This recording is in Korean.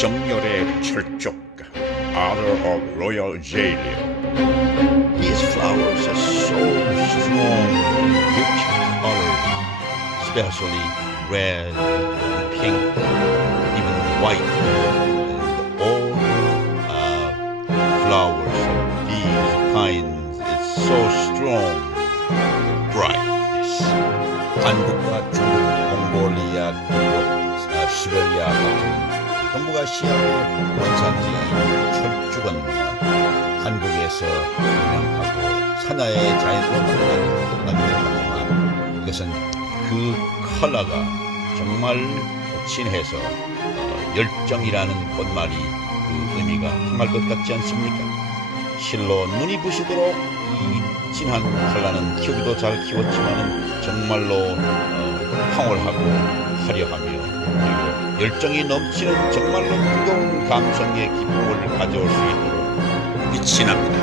정열의 철족가 Author of Royal Jailio These flowers are so strong, rich color, especially red, pink, even white. And all uh, flowers of these kinds is so strong, brightness. 한국과 중국, 몽골리아, 그리고 아, 시베리아 같은 동북아시아의 원산지인 철쭉은 한국에서 유명하고 산하의 자연으로 만나기도 하지만 이것은 그 컬러가 정말 진해서 어, 열정이라는 꽃말이 그 의미가 통할 것 같지 않습니까? 실로 눈이 부시도록 이 진한 컬러는 키우기도 잘 키웠지만은 정말로 어, 황홀하고 화려하며 열정이 넘치는 정말로 뜨거운 감성의 기쁨을 가져올 수 있도록 납니다.